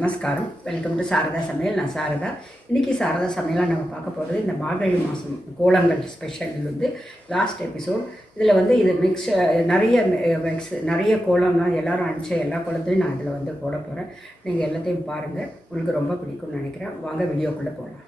நமஸ்காரம். Welcome to Saradha சமையல். நான் சாரதா. இன்றைக்கி சாரதா சமையலாக நம்ம பார்க்க போகிறது இந்த மார்கழி மாதம் கோலங்கள் ஸ்பெஷல் லாஸ்ட் எபிசோட். இதில் இது நிறைய கோலம்லாம் எல்லோரும் அனுப்பிச்ச எல்லா கோலத்தையும் நான் இதில் போட போகிறேன். நீங்கள் எல்லாத்தையும் பாருங்கள், உங்களுக்கு ரொம்ப பிடிக்கும்னு நினைக்கிறேன். வாங்க வீடியோக்குள்ளே போகலாம்.